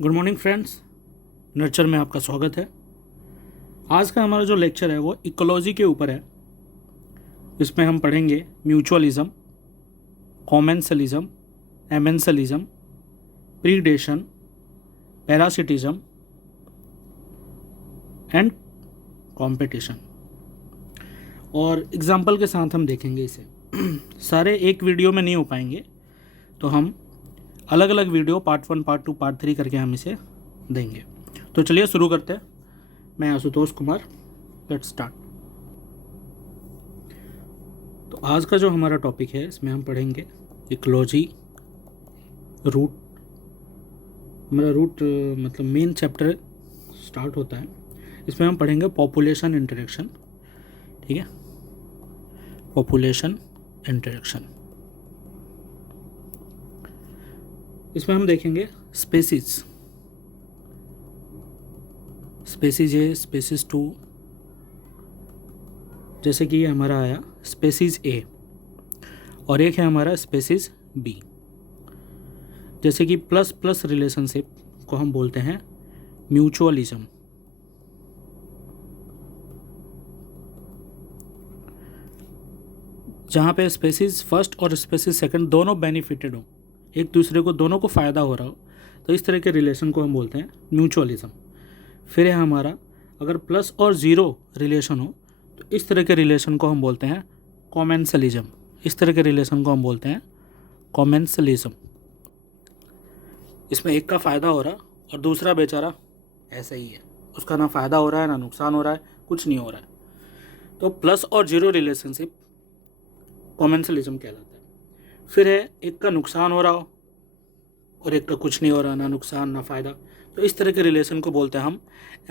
Good morning friends, nurture में आपका स्वागत है। आज का हमारा जो लेक्चर है वो इकोलॉजी के ऊपर है। इसमें हम पढ़ेंगे mutualism, commensalism, amensalism, predation, parasitism and competition. और एग्जाम्पल के साथ हम देखेंगे इसे। सारे एक वीडियो में नहीं हो पाएंगे, तो हम अलग अलग वीडियो पार्ट 1, पार्ट 2, पार्ट 3 करके हम इसे देंगे। तो चलिए शुरू करते हैं। मैं आशुतोष कुमार, लेट्स स्टार्ट। तो आज का जो हमारा टॉपिक है इसमें हम पढ़ेंगे इकोलॉजी रूट। हमारा रूट मतलब मेन चैप्टर स्टार्ट होता है। इसमें हम पढ़ेंगे पॉपुलेशन इंटरेक्शन। ठीक है, पॉपुलेशन इंटरेक्शन। इसमें हम देखेंगे स्पेसीज, स्पेसीज ए, स्पेसीज 2। जैसे कि ये हमारा आया स्पेसीज ए, और एक है हमारा स्पेसीज बी। जैसे कि प्लस प्लस रिलेशनशिप को हम बोलते हैं म्यूचुअलिज्म। जहाँ पे स्पेसीज फर्स्ट और स्पेसीज सेकंड दोनों बेनिफिटेड हो, एक दूसरे को दोनों को फ़ायदा हो रहा हो, तो इस तरह के रिलेशन को हम बोलते हैं म्यूचुअलिज्म। फिर है हमारा अगर प्लस और ज़ीरो रिलेशन हो, तो इस तरह के रिलेशन को हम बोलते हैं कॉमेंसलिज्म। इस तरह के रिलेशन को हम बोलते हैं कॉमेंसलिज्म। इसमें एक का फ़ायदा हो रहा और दूसरा बेचारा ऐसा ही है, उसका ना फ़ायदा हो रहा है ना नुकसान हो रहा है, कुछ नहीं हो रहा है। तो प्लस और ज़ीरो रिलेशनशिप कॉमेंसलिज्म कहलाता है। फिर है एक का नुकसान हो रहा हो और एक का कुछ नहीं हो रहा, ना नुकसान ना फ़ायदा, तो इस तरह के रिलेशन को बोलते हैं हम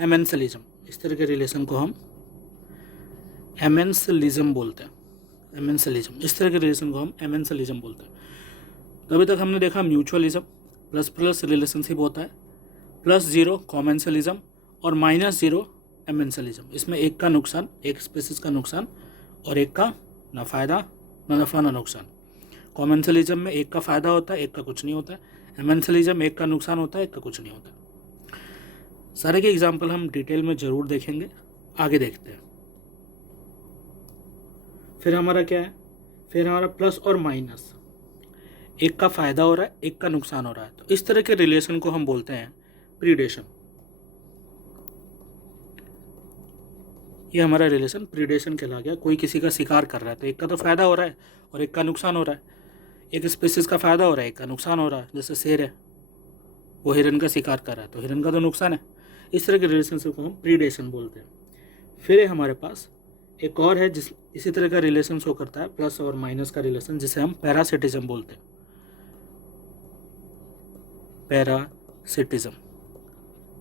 एमेंसलिज्म। इस तरह के रिलेशन को हम एमेंसलिज्म बोलते हैं। एमेंसलिज्म, इस तरह के रिलेशन को हम एमेंसलिज्म बोलते हैं। तो अभी तक हमने देखा म्यूचुअलिज्म, प्लस प्लस रिलेशनशिप होता है, प्लस ज़ीरो कॉमेंसलिज्म और माइनस ज़ीरो एमेंसलिज्म। इसमें एक का नुकसान, एक स्पेसिस का नुकसान, और एक का ना फ़ायदा ना नफ़ा ना नुकसान। कॉमेंसलिज्म में एक का फ़ायदा होता है, एक का कुछ नहीं होता है। एमेंसलिज्म में एक का नुकसान होता है, एक का कुछ नहीं होता। सारे के एग्जाम्पल हम डिटेल में ज़रूर देखेंगे, आगे देखते हैं। फिर हमारा क्या है, फिर हमारा प्लस और माइनस, एक का फ़ायदा हो रहा है, एक का नुकसान हो रहा है, तो इस तरह के रिलेशन को हम बोलते हैं प्रीडेशन। ये हमारा रिलेशन प्रीडेशन कहला गया। कोई किसी का शिकार कर रहा है तो एक का तो फ़ायदा हो रहा है और एक का नुकसान हो रहा है। एक स्पीसीज का फ़ायदा हो रहा है, एक का नुकसान हो रहा है। जैसे शेर है, वो हिरन का शिकार कर रहा है तो हिरन का तो नुकसान है। इस तरह के रिलेशनशिप को हम प्रीडेशन बोलते हैं। फिर हमारे पास एक और है जिस इसी तरह का रिलेशन शो करता है, प्लस और माइनस का रिलेशन, जिसे हम पैरासिटिज्म बोलते हैं। पैरासिटिज्म,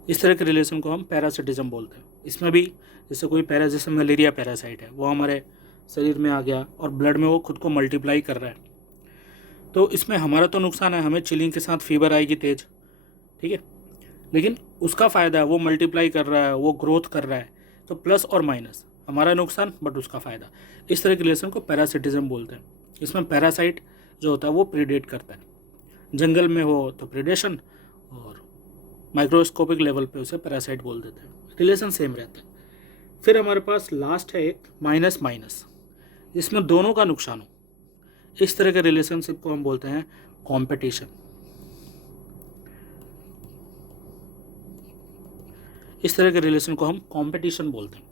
इस तरह के रिलेशन को हम पैरासिटिज्म बोलते हैं। इसमें भी जैसे कोई जैसे मलेरिया पैरासाइट है, वो हमारे शरीर में आ गया और ब्लड में वो खुद को मल्टीप्लाई कर रहा है, तो इसमें हमारा तो नुकसान है, हमें चिलिंग के साथ फीवर आएगी तेज, ठीक है, लेकिन उसका फ़ायदा है, वो मल्टीप्लाई कर रहा है, वो ग्रोथ कर रहा है। तो प्लस और माइनस, हमारा नुकसान बट उसका फ़ायदा। इस तरह के रिलेशन को पैरासिटिज्म बोलते हैं। इसमें पैरासाइट जो होता है वो प्रीडेट करता है। जंगल में हो तो प्रीडेशन, और माइक्रोस्कोपिक लेवल पे उसे पैरासाइट बोल देते हैं। रिलेशन सेम रहता है। फिर हमारे पास लास्ट है एक माइनस माइनस, जिसमें दोनों का नुकसान हो। इस तरह के रिलेशनशिप को हम बोलते हैं कंपटीशन। इस तरह के रिलेशन को हम कंपटीशन बोलते हैं।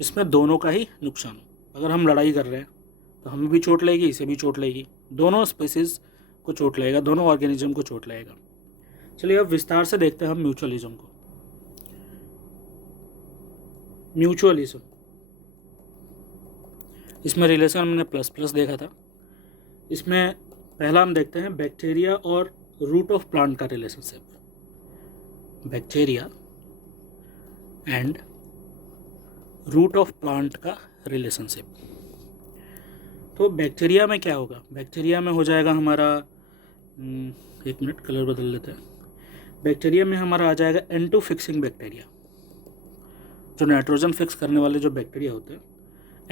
इसमें दोनों का ही नुकसान हो। अगर हम लड़ाई कर रहे हैं तो हमें भी चोट लगेगी, इसे भी चोट लगेगी, दोनों स्पीसीज को चोट लगेगा, दोनों ऑर्गेनिज्म को चोट लगेगा। चलिए अब विस्तार से देखते हैं हम म्यूचुअलिज्म को। म्यूचुअलिज्म, इसमें रिलेशन हमने प्लस प्लस देखा था। इसमें पहला हम देखते हैं बैक्टीरिया और रूट ऑफ प्लांट का relationship. Bacteria and root of plant का रिलेशनशिप। तो बैक्टीरिया में क्या होगा, बैक्टीरिया में हो जाएगा हमारा, एक मिनट कलर बदल लेते हैं। बैक्टीरिया में हमारा आ जाएगा N2 फिक्सिंग बैक्टीरिया, जो नाइट्रोजन फिक्स करने वाले जो बैक्टीरिया होते हैं,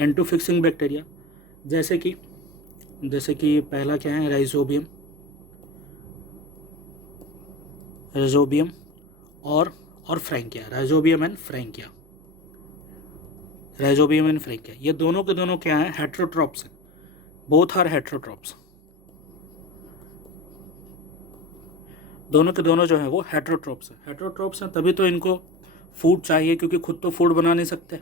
N2 फिक्सिंग बैक्टीरिया। जैसे कि पहला क्या है, राइजोबियम। राइजोबियम और Frankia, rhizobium and Frankia, rhizobium and Frankia, ये दोनों के दोनों क्या हैं, हेट्रोट्रॉप्स हैं, बोथ आर हेट्रोट्रॉप्स, दोनों के दोनों जो है वो हेट्रोट्रॉप्स हैं। हेट्रोट्रॉप्स हैं तभी तो इनको फूड चाहिए, क्योंकि खुद तो फूड बना नहीं सकते।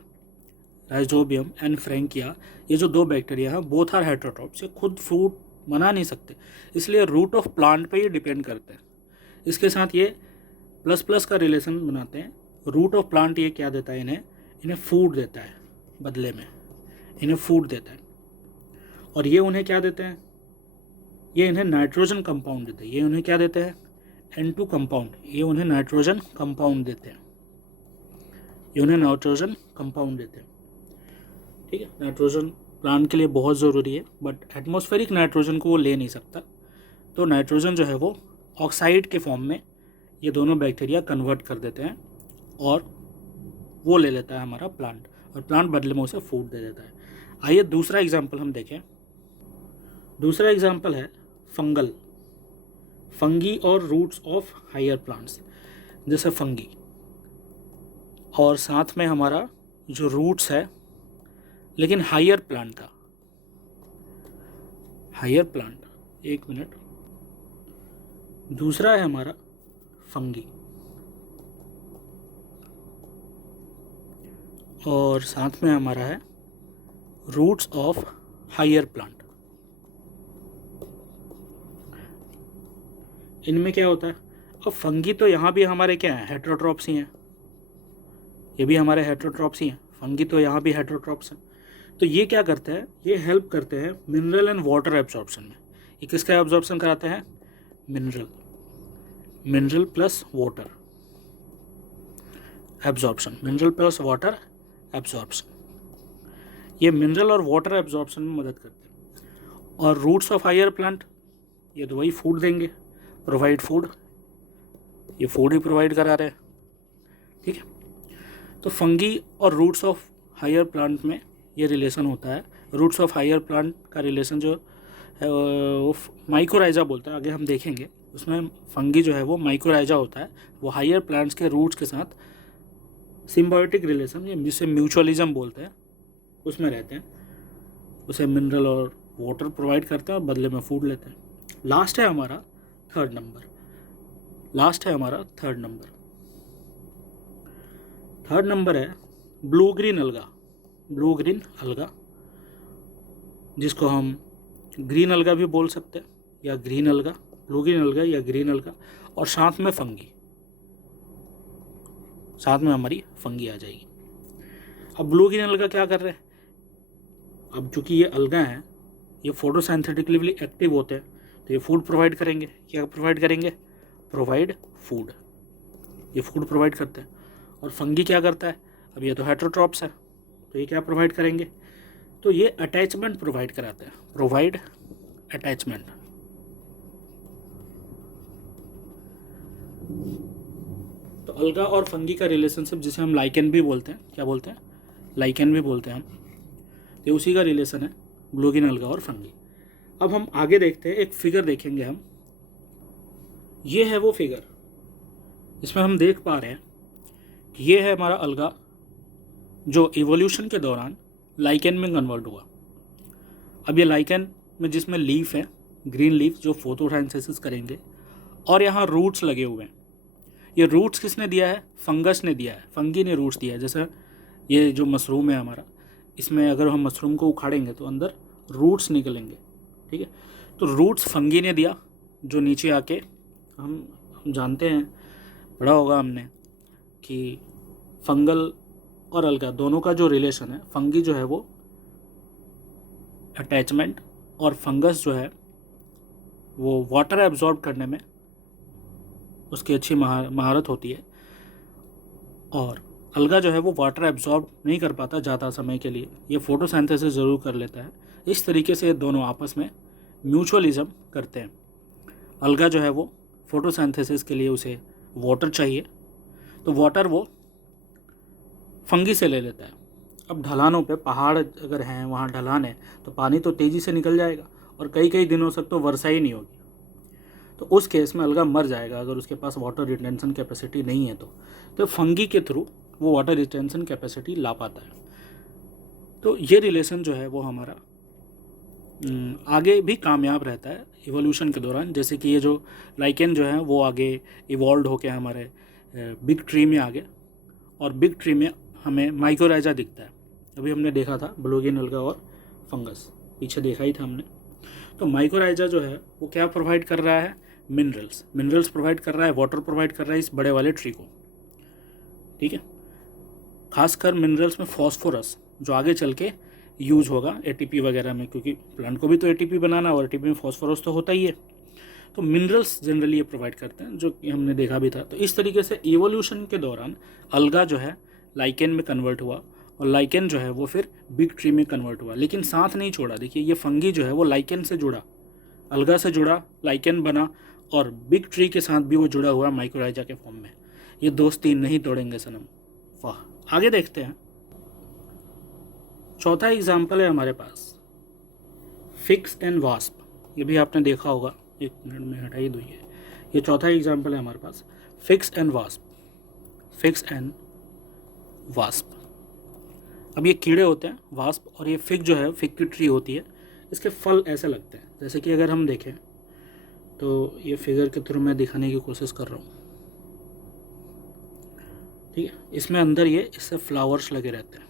राइजोबियम एंड फ्रैंकिया, ये जो दो बैक्टीरिया हैं बोथ आर हेट्रोट्रॉप्स, ये खुद फूड बना नहीं सकते, इसलिए रूट ऑफ प्लांट पे ये डिपेंड करते हैं। इसके साथ ये प्लस प्लस का रिलेशन बनाते हैं। रूट ऑफ प्लांट ये क्या देता है, इन्हें फूड देता है, बदले में इन्हें फूड देता है। और ये उन्हें क्या देते हैं, ये इन्हें नाइट्रोजन कंपाउंड देते हैं। ये उन्हें क्या देते हैं, N2 कंपाउंड, ये उन्हें नाइट्रोजन कंपाउंड देते हैं, ये उन्हें नाइट्रोजन कंपाउंड देते हैं। ठीक है, नाइट्रोजन प्लांट के लिए बहुत ज़रूरी है, बट एटमॉस्फेरिक नाइट्रोजन को वो ले नहीं सकता, तो नाइट्रोजन जो है वो ऑक्साइड के फॉर्म में ये दोनों बैक्टीरिया कन्वर्ट कर देते हैं और वो ले लेता है हमारा प्लांट, और प्लांट बदले में उसे फूड दे देता है। आइए दूसरा एग्जाम्पल हम देखें। दूसरा एग्जाम्पल है फंगी और रूट्स ऑफ हायर प्लांट्स, जैसे फंगी और साथ में हमारा जो रूट्स है लेकिन हायर प्लांट का, हायर प्लांट, एक मिनट, दूसरा है हमारा फंगी और साथ में हमारा है रूट्स ऑफ हायर प्लांट। इनमें क्या होता है, अब फंगी तो यहाँ भी हमारे क्या हैं, हेट्रोट्रॉप्स ही हैं, ये भी हमारे हेट्रोट्रॉप्स ही हैं, फंगी तो यहाँ भी हेट्रोट्रॉप्स हैं। तो ये क्या करते हैं, ये हेल्प करते हैं मिनरल एंड वाटर एब्जॉर्प्शन में। ये किसका एब्जॉर्प्शन कराते हैं, mineral plus water absorption, mineral plus water absorption, ये मिनरल और वाटर एब्जॉर्प्शन में मदद करते हैं। और रूट्स ऑफ हायर प्लांट, ये तो वही फूड देंगे, प्रोवाइड फूड, ये फूड ही प्रोवाइड करा रहे हैं। ठीक है, तो फंगी और रूट्स ऑफ हायर प्लांट में ये रिलेशन होता है। रूट्स ऑफ हायर प्लांट का रिलेशन जो है वो माइकोराइजा बोलता है, आगे हम देखेंगे। उसमें फंगी जो है वो माइकोराइजा होता है, वो हायर प्लांट्स के रूट्स के साथ सिम्बायोटिक रिलेशन, ये जिसे म्यूचुअलिज्म बोलते हैं, उसमें रहते हैं, उसे मिनरल और वाटर प्रोवाइड करते हैं और बदले में फूड लेते हैं। लास्ट है हमारा थर्ड नंबर, थर्ड नंबर है ब्लू ग्रीन अलगा, जिसको हम ग्रीन अलगा भी बोल सकते हैं या ग्रीन अलगा, ब्लू ग्रीन अलगा या ग्रीन अलगा, और साथ में फंगी, साथ में हमारी फंगी आ जाएगी। अब ब्लू ग्रीन अलगा क्या कर रहे हैं, अब चूंकि ये अलगा हैं, ये फोटोसिंथेटिकली एक्टिव होते हैं, तो ये फूड प्रोवाइड करेंगे। क्या प्रोवाइड करेंगे, प्रोवाइड फूड, ये फूड प्रोवाइड करते हैं। और फंगी क्या करता है, अब ये तो हेट्रोट्रॉप्स है, तो ये क्या प्रोवाइड करेंगे, तो ये अटैचमेंट प्रोवाइड कराते हैं, प्रोवाइड अटैचमेंट। तो अलगा और फंगी का रिलेशनशिप, जिसे हम लाइकेन भी बोलते हैं, क्या बोलते हैं, लाइकेन भी बोलते हैं हम, तो उसी का रिलेशन है ब्लू ग्रीन अलगा और फंगी। अब हम आगे देखते हैं, एक फिगर देखेंगे हम, ये है वो फिगर, इसमें हम देख पा रहे हैं कि ये है हमारा अलगा जो इवोल्यूशन के दौरान लाइकेन में कन्वर्ट हुआ। अब ये लाइकेन में जिसमें लीफ है, ग्रीन लीफ, जो फोटोसिंथेसिस करेंगे, और यहाँ रूट्स लगे हुए हैं। ये रूट्स किसने दिया है, फंगस ने दिया है, फंगी ने रूट्स दिया है। जैसे ये जो मशरूम है हमारा, इसमें अगर हम मशरूम को उखाड़ेंगे तो अंदर रूट्स निकलेंगे। ठीक है, तो रूट्स फंगी ने दिया, जो नीचे आके हम जानते हैं, पढ़ा होगा हमने कि फंगल और अलगा दोनों का जो रिलेशन है, फंगी जो है वो अटैचमेंट और फंगस जो है वो वाटर एब्जॉर्ब करने में उसकी अच्छी महारत होती है, और अलगा जो है वो वाटर एब्जॉर्ब नहीं कर पाता ज़्यादा समय के लिए, ये फोटोसिंथेसिस ज़रूर कर लेता है। इस तरीके से ये दोनों आपस में म्यूचुअलिज्म करते हैं। अलगा जो है वो फोटोसिंथेसिस के लिए उसे वाटर चाहिए, तो वाटर वो फंगी से ले लेता है। अब ढलानों पे, पहाड़ अगर हैं, वहाँ ढलान है, तो पानी तो तेज़ी से निकल जाएगा और कई कई दिनों तक तो वर्षा ही नहीं होगी। तो उस केस में अलगा मर जाएगा अगर उसके पास वाटर रिटेंशन कैपेसिटी नहीं है। तो फंगी के थ्रू वो वाटर रिटेंशन कैपेसिटी ला पाता है। तो ये रिलेशन जो है वो हमारा आगे भी कामयाब रहता है इवोल्यूशन के दौरान। जैसे कि ये जो लाइकेन जो है वो आगे इवॉल्व होके हमारे बिग ट्री में आ गए, और बिग ट्री में हमें माइकोराइजा दिखता है। अभी हमने देखा था ब्लूगिन अलगा और फंगस, पीछे देखा ही था हमने। तो माइकोराइजा जो है वो क्या प्रोवाइड कर रहा है, मिनरल्स प्रोवाइड कर रहा है, वाटर प्रोवाइड कर रहा है इस बड़े वाले ट्री को। ठीक है, खासकर मिनरल्स में फॉस्फोरस जो आगे चल के यूज होगा एटीपी वगैरह में, क्योंकि प्लांट को भी तो एटीपी बनाना और एटीपी में फॉस्फोरस तो होता ही है। तो मिनरल्स जनरली ये प्रोवाइड करते हैं, जो कि हमने देखा भी था। तो इस तरीके से इवोल्यूशन के दौरान अलगा जो है लाइकेन में कन्वर्ट हुआ, और लाइकेन जो है वो फिर बिग ट्री में कन्वर्ट हुआ, लेकिन साथ नहीं छोड़ा। देखिए ये फंगी जो है वो लाइकेन से जुड़ा, अलगा से जुड़ा, लाइकेन बना, और बिग ट्री के साथ भी वो जुड़ा हुआ माइकोराइजा के फॉर्म में। ये दोस्ती नहीं तोड़ेंगे सनम। वाह, आगे देखते हैं। चौथा एग्जाम्पल है हमारे पास फिग्स एंड वास्प। ये भी आपने देखा होगा, एक मिनट में हटा ही दूँगी। ये चौथा एग्जाम्पल है हमारे पास फिग्स एंड वास्प। अब ये कीड़े होते हैं वास्प, और ये फिग जो है फिग की ट्री होती है। इसके फल ऐसे लगते हैं, जैसे कि अगर हम देखें तो ये फिगर के थ्रू मैं दिखाने की कोशिश कर रहा हूँ। ठीक है, इसमें अंदर ये इससे फ्लावर्स लगे रहते हैं।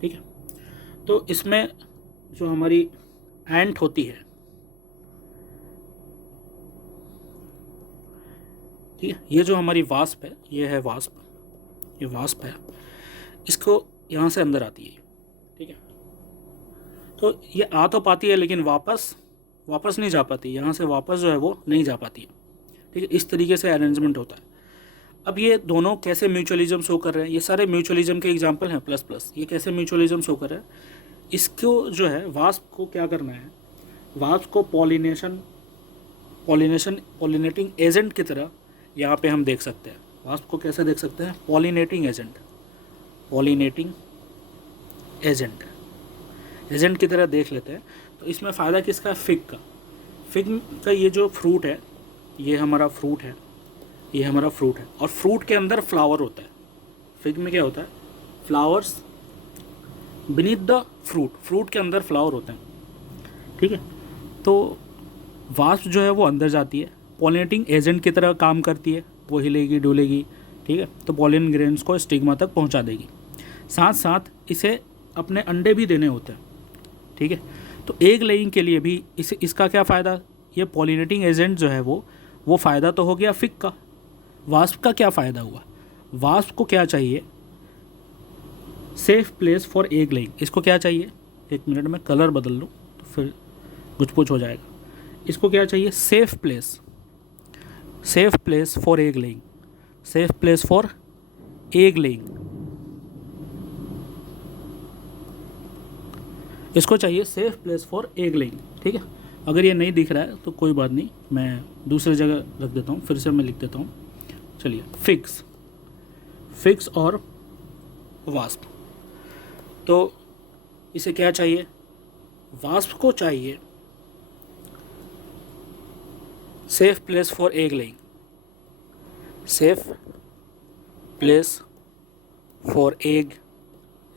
ठीक है, तो इसमें जो हमारी एंट होती है, ठीक है, ये जो हमारी वास्प है, ये है वास्प, ये वास्प है, इसको यहाँ से अंदर आती है। ठीक है, तो ये आ तो पाती है लेकिन वापस नहीं जा पाती, यहाँ से वापस जो है वो नहीं जा पाती है। ठीक है, इस तरीके से अरेंजमेंट होता है। अब ये दोनों कैसे म्यूचुअलिज्म शो कर रहे हैं, ये सारे म्यूचुअलिज्म के एग्जांपल हैं प्लस। ये कैसे म्यूचुअलिज्म शो कर रहे हैं, इसको जो है वास्प को क्या करना है, वास्प को पॉलिनेटिंग एजेंट की तरह यहाँ पे हम देख सकते हैं। वास्प को कैसे देख सकते हैं, पॉलिनेटिंग एजेंट की तरह देख लेते हैं। तो इसमें फ़ायदा किसका है, फिग का ये जो फ्रूट है, ये हमारा फ्रूट है, और फ्रूट के अंदर फ्लावर होता है। फिग में क्या होता है, फ्लावर्स बीनीथ द फ्रूट के अंदर फ्लावर होते हैं। ठीक है, तो वास्प जो है वो अंदर जाती है, पॉलिनेटिंग एजेंट की तरह काम करती है, वो हिलेगी डुलेगी। ठीक है, तो पॉलिन ग्रेन्स को स्टिग्मा तक पहुंचा देगी। साथ साथ इसे अपने अंडे भी देने होते हैं। ठीक है, तो एग लेइंग के लिए भी इसका क्या फ़ायदा, ये पॉलिनेटिंग एजेंट जो है वो फ़ायदा तो हो गया फिग का। वास्प का क्या फ़ायदा हुआ, वास्प को क्या चाहिए, safe place for egg laying. इसको क्या चाहिए, एक मिनट में कलर बदल लूँ तो फिर कुछ कुछ हो जाएगा। इसको क्या चाहिए, safe place for egg laying, इसको चाहिए safe place for egg laying. ठीक है, अगर ये नहीं दिख रहा है तो कोई बात नहीं, मैं दूसरी जगह रख देता हूँ, फिर से मैं लिख देता हूँ। चलिए, फिग्स और वास्प। तो इसे क्या चाहिए, वास्प को चाहिए safe place for egg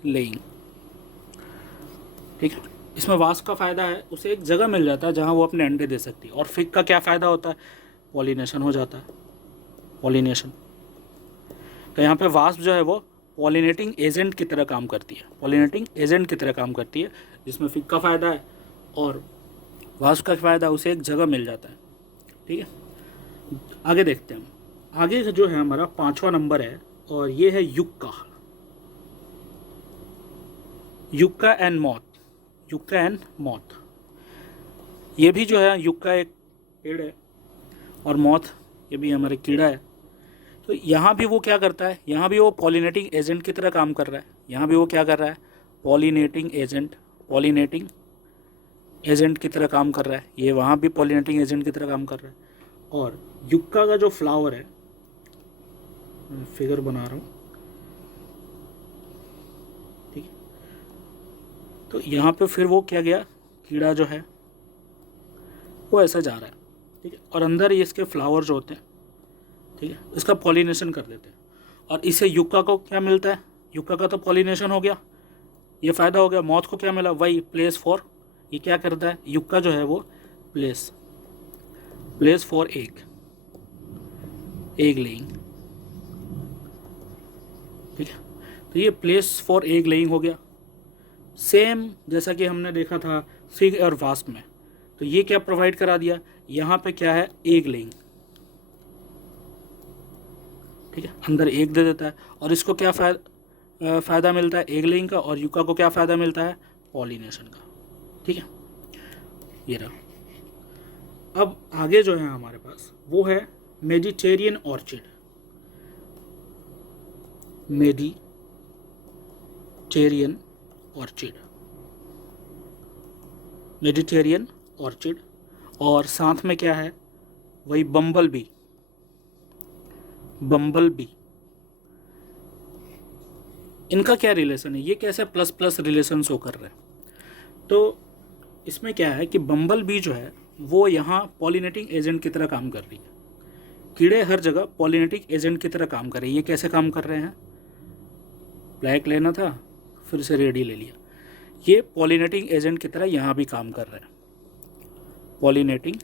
laying, ठीक है, इसमें वास्प का फ़ायदा है, उसे एक जगह मिल जाता है जहाँ वो अपने अंडे दे सकती है। और फिग का क्या फ़ायदा होता है, पॉलिनेशन हो जाता है, तो यहाँ पे वास्प जो है वो पॉलिनेटिंग एजेंट की तरह काम करती है, जिसमें फिग का फ़ायदा है और वास्प का फ़ायदा, उसे एक जगह मिल जाता है। ठीक है, आगे देखते हैं हम। आगे जो है हमारा 5वां नंबर है, और ये है युक्का एंड मॉथ। ये भी जो है युक्का एक पेड़ है, और मॉथ ये भी हमारे कीड़ा है। तो यहाँ भी वो क्या करता है, यहाँ भी वो पॉलिनेटिंग एजेंट की तरह काम कर रहा है। पॉलिनेटिंग एजेंट की तरह काम कर रहा है, ये वहाँ भी पॉलिनेटिंग एजेंट की तरह काम कर रहा है। और युक्का का जो फ्लावर है, मैं फिगर बना रहा हूँ। ठीक है, तो यहाँ पे फिर वो क्या गया, कीड़ा जो है वो ऐसा जा रहा है, ठीक है, और अंदर ये इसके फ्लावर जो होते हैं, ठीक है, इसका पॉलिनेशन कर देते हैं। और इससे युक्का को क्या मिलता है, युक्का का तो पॉलिनेशन हो गया, ये फ़ायदा हो गया। मॉथ को क्या मिला, वही प्लेस फॉर, ये क्या करता है, युक्का जो है वो प्लेस फॉर एग लेइंग, ठीक है। तो ये प्लेस फॉर एग लेइंग हो गया। सेम जैसा कि हमने देखा था फिग और वास्प में, तो ये क्या प्रोवाइड करा दिया, यहाँ पे क्या है, एग लेइंग, ठीक है, अंदर एग दे देता है। और इसको क्या फ़ायदा मिलता है, एग लेइंग का, और युक्का को क्या फ़ायदा मिलता है, पॉलिनेशन का, ठीक है। ये रहा। अब आगे जो है हमारे पास वो है मेडिटेरियन ऑर्चिड। मेडिटेरियन ऑर्चिड, और साथ में क्या है, वही बम्बल बी। इनका क्या रिलेशन है, ये कैसे प्लस प्लस रिलेशन शो कर रहे हैं। तो इसमें क्या है कि बम्बल बी जो है वो यहाँ पॉलिनेटिंग एजेंट की तरह काम कर रही है। कीड़े हर जगह पॉलिनेटिंग एजेंट की तरह काम कर रही है। ये कैसे काम कर रहे हैं, ब्लैक लेना था फिर से रेडी ले लिया। ये पॉलिनेटिंग एजेंट की तरह यहाँ भी काम कर रहे हैं, पॉलिनेटिंग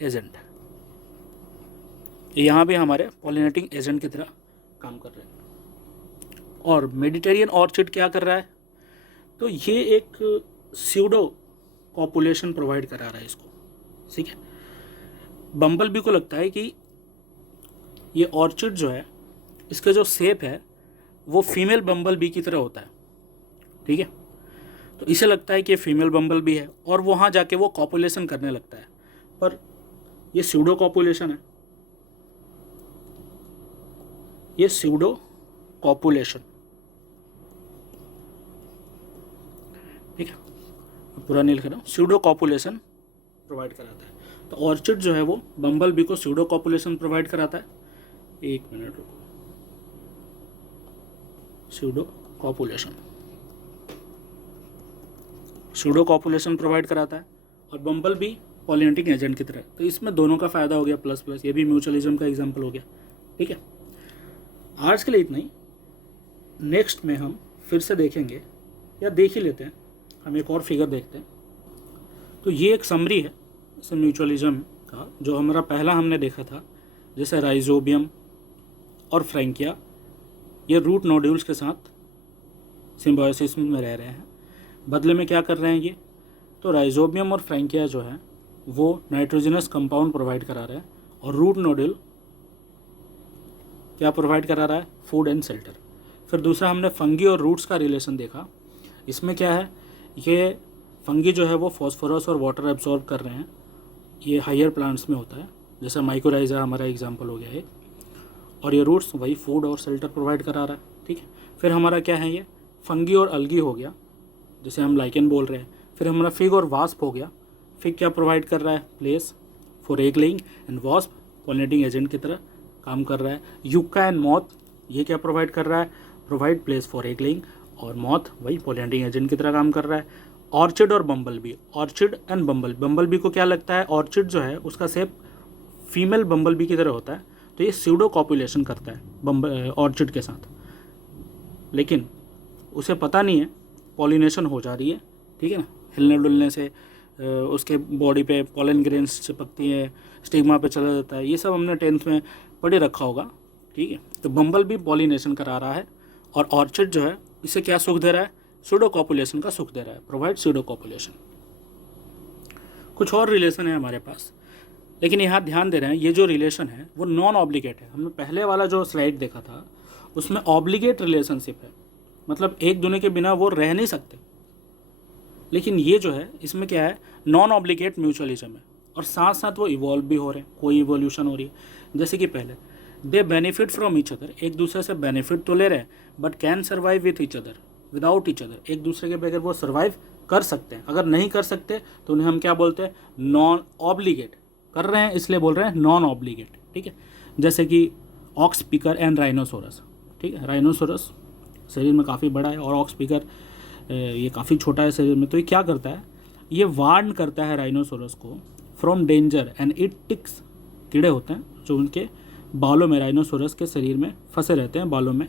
एजेंट, यहाँ भी हमारे पॉलिनेटिंग एजेंट की तरह काम कर रहे हैं। और मेडिटेरियन ऑर्चिड क्या कर रहा है, तो ये एक स्यूडो कॉपुलेशन प्रोवाइड करा रहा है इसको, ठीक है। बम्बल बी को लगता है कि ये ऑर्चिड जो है, इसका जो शेप है वो फीमेल बम्बल बी की तरह होता है, ठीक है। तो इसे लगता है कि ये फीमेल बम्बल बी है, और वहाँ जाके वो कॉपुलेशन करने लगता है, पर ये स्यूडो कॉपुलेशन है, ये स्यूडो कॉपुलेशन, ठीक है, पूरा नहीं लिख रहा हूँ, स्यूडो कॉपुलेशन प्रोवाइड कराता है। तो ऑर्चिड जो है वो बम्बल बी को स्यूडो कॉपुलेशन प्रोवाइड कराता है। एक मिनट रुको, स्यूडो कॉपुलेशन प्रोवाइड कराता है, और बम्बल बी पॉलिनेटिंग एजेंट की तरह। तो इसमें दोनों का फ़ायदा हो गया, प्लस प्लस, ये भी म्यूचुअलिज्म का एग्जाम्पल हो गया, ठीक है। आज के लिए इतना ही। नेक्स्ट में हम फिर से देखेंगे, या देख ही लेते हैं, हम एक और फिगर देखते हैं। तो ये एक समरी है इस म्यूचुअलिज्म का, जो हमारा पहला हमने देखा था, जैसे राइजोबियम और फ्रैंकिया, ये रूट नोड्यूल्स के साथ सिम्बायोसिस में रह रहे हैं। बदले में क्या कर रहे हैं ये, तो राइजोबियम और फ्रैंकिया जो है वो नाइट्रोजनस कंपाउंड प्रोवाइड करा रहे हैं, और रूट नोड्यूल क्या प्रोवाइड करा रहा है, फूड एंड शेल्टर। फिर दूसरा हमने फंगी और रूट्स का रिलेशन देखा। इसमें क्या है, ये फंगी जो है वो फॉस्फोरस और वाटर एब्जॉर्ब कर रहे हैं, ये हायर प्लांट्स में होता है, जैसे माइकोराइजा हमारा एग्जांपल हो गया है। और ये रूट्स वही फूड और शेल्टर प्रोवाइड करा रहा है, ठीक है। फिर हमारा क्या है, ये फंगी और अलगी हो गया, जैसे हम लाइकेन बोल रहे हैं। फिर हमारा फिग और वास्प हो गया। फिग क्या प्रोवाइड कर रहा है, place for egg laying, and wasp pollinating agent की तरह काम कर रहा है। युक्का एंड मॉथ, ये क्या प्रोवाइड कर रहा है, provide place for egg laying, और मॉथ वही पॉलिनेटिंग एजेंट की तरह काम कर रहा है। ऑर्चिड और बम्बल B, orchid and bumble B को क्या लगता है, ऑर्चिड जो है उसका शेप फीमेल बम्बल बी की तरह होता है, तो ये स्यूडो कॉपुलेशन करता है ऑर्चिड के साथ, लेकिन उसे पता नहीं है पॉलिनेशन हो जा रही है, ठीक है ना। हिलने डुलने से उसके बॉडी पे पॉलन ग्रेन्स चिपकती है, स्टिग्मा पे चला जाता है, ये सब हमने 10th में पढ़े रखा होगा, ठीक है। तो बम्बल भी पॉलिनेशन करा रहा है, और ऑर्चिड जो है इसे क्या सुख दे रहा है, स्यूडो कॉपुलेशन का सुख दे रहा है, प्रोवाइड स्यूडो कॉपुलेशन। कुछ और रिलेशन है हमारे पास, लेकिन यहाँ ध्यान दे रहे हैं ये जो रिलेशन है वो नॉन ऑब्लिगेट है। हमने पहले वाला जो स्लाइड देखा था उसमें ऑब्लिगेट रिलेशनशिप है, मतलब एक दूसरे के बिना वो रह नहीं सकते, लेकिन ये जो है इसमें क्या है, नॉन ऑब्लिगेट म्यूचुअलिज्म है, और साथ साथ वो इवॉल्व भी हो रहे हैं, कोई इवोल्यूशन हो रही है। जैसे कि पहले दे बेनिफिट फ्रॉम ईच अदर, एक दूसरे से बेनिफिट तो ले रहे हैं, but can survive with each other without each other, एक दूसरे के बगैर वो सर्वाइव कर सकते हैं। अगर नहीं कर सकते तो उन्हें हम क्या बोलते हैं, नॉन ऑब्लिगेट। कर रहे हैं इसलिए बोल रहे हैं नॉन ऑब्लिगेट, ठीक है। जैसे कि ऑक्स पिकर एंड राइनोसोरस, ठीक है। राइनोसोरस शरीर में काफ़ी बड़ा है, और ऑक्स पिकर ये काफ़ी छोटा है शरीर में, तो ये क्या करता है, ये वार्न करता है राइनोसोरस को from danger and it ticks, कीड़े होते हैं जो उनके बालों में, राइनोसोरस के शरीर में फंसे रहते हैं बालों में,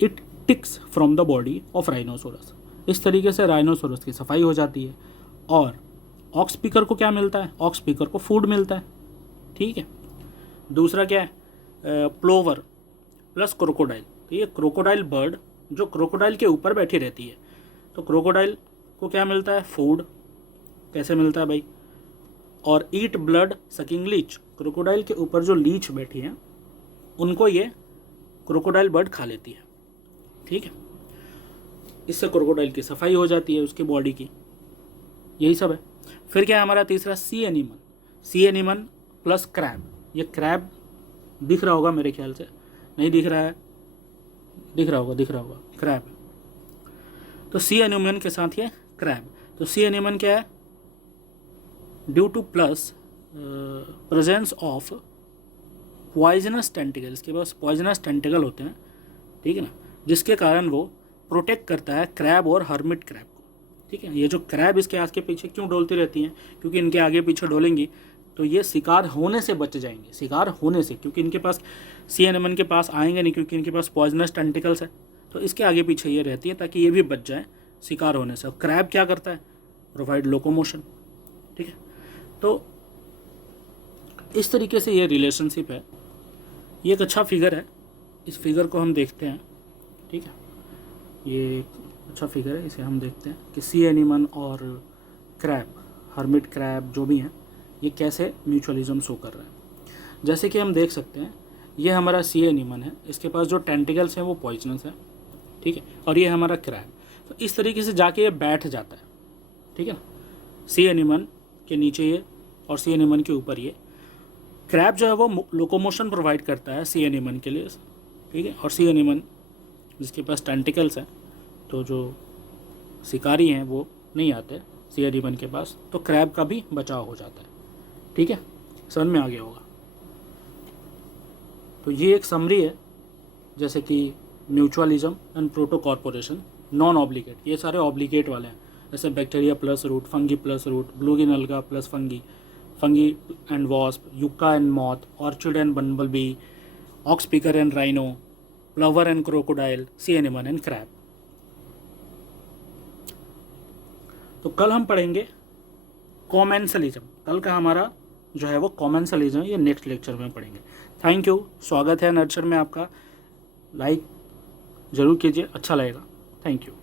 it ticks from the body of rhinoceros. इस तरीके से राइनोसोरस की सफाई हो जाती है। और ऑक्स स्पीकर को क्या मिलता है? ऑक्स स्पीकर को फूड मिलता है। ठीक है। दूसरा क्या है? Plover plus crocodile. तो ये क्रोकोडाइल बर्ड जो क्रोकोडाइल के ऊपर बैठी रहती है, तो क्रोकोडाइल को क्या मिलता है? फूड। कैसे मिलता है भाई? और ईट ब्लड सकिंग लीच, क्रोकोडाइल के ऊपर जो लीच बैठी हैं उनको ये क्रोकोडाइल बर्ड खा लेती है। ठीक है। इससे क्रोकोडाइल की सफाई हो जाती है उसकी बॉडी की। यही सब है। फिर क्या है हमारा तीसरा? सी एनिमल। सी एनिमल प्लस क्रैब। ये क्रैब दिख रहा होगा मेरे ख्याल से, नहीं दिख रहा है? दिख रहा होगा क्रैब। तो सी एनिमल के साथ ये क्रैब। तो सी एनिमल क्या है? Due two plus presence of poisonous tentacle, इसके पास पॉइजनस टेंटिकल होते हैं। ठीक है ना, जिसके कारण वो प्रोटेक्ट करता है क्रैब और हर्मिट क्रैब को। ठीक है। ये जो क्रैब इसके आगे पीछे क्यों डोलती रहती हैं? क्योंकि इनके आगे पीछे डोलेंगी तो ये शिकार होने से बच जाएंगे, शिकार होने से, क्योंकि इनके पास सी एनिमल के पास आएंगे नहीं, क्योंकि इनके पास पॉइजनस टेंटिकल्स है। तो इसके आगे पीछे ये रहती है ताकि ये भी बच जाए शिकार होने से। और क्रैब क्या करता है? Provide locomotion. ठीक है। तो इस तरीके से ये रिलेशनशिप है। ये एक अच्छा फिगर है, इस फिगर को हम देखते हैं। ठीक है। ये एक अच्छा फिगर है, इसे हम देखते हैं कि सी एनिमल और क्रैब, हर्मिट क्रैब जो भी हैं, ये कैसे म्यूचुअलिज्म शो कर रहे हैं। जैसे कि हम देख सकते हैं, ये हमारा सी एनिमल है, इसके पास जो टेंटिकल्स हैं वो पॉइजनस है। ठीक है। और ये हमारा क्रैब। तो इस तरीके से जाके ये बैठ जाता है। ठीक है ना, सी एनिमल के नीचे ये और सी एनिमल के ऊपर ये। क्रैब जो है वो लोकोमोशन प्रोवाइड करता है सी एनिमल के लिए। ठीक है। और सी एनिमल जिसके पास टेंटिकल्स हैं, तो जो शिकारी हैं वो नहीं आते सी एनिमल के पास, तो क्रैब का भी बचाव हो जाता है। ठीक है, समझ में आ गया होगा। तो ये एक समरी है, जैसे कि mutualism and proto corporation, non obligate, ये सारे ऑब्लिगेट वाले हैं। जैसे bacteria plus root, fungi plus root, blue green alga plus fungi, fungi and wasp, yucca and moth, orchid and bumblebee, oxpecker and rhino, plover and crocodile, sea anemone and crab. तो कल हम पढ़ेंगे commensalism. कल का हमारा जो है वो कॉमेंसलिज्म, ये नेक्स्ट लेक्चर में पढ़ेंगे। थैंक यू, स्वागत है नर्चर में आपका। लाइक ज़रूर कीजिए, अच्छा लगेगा। Thank you.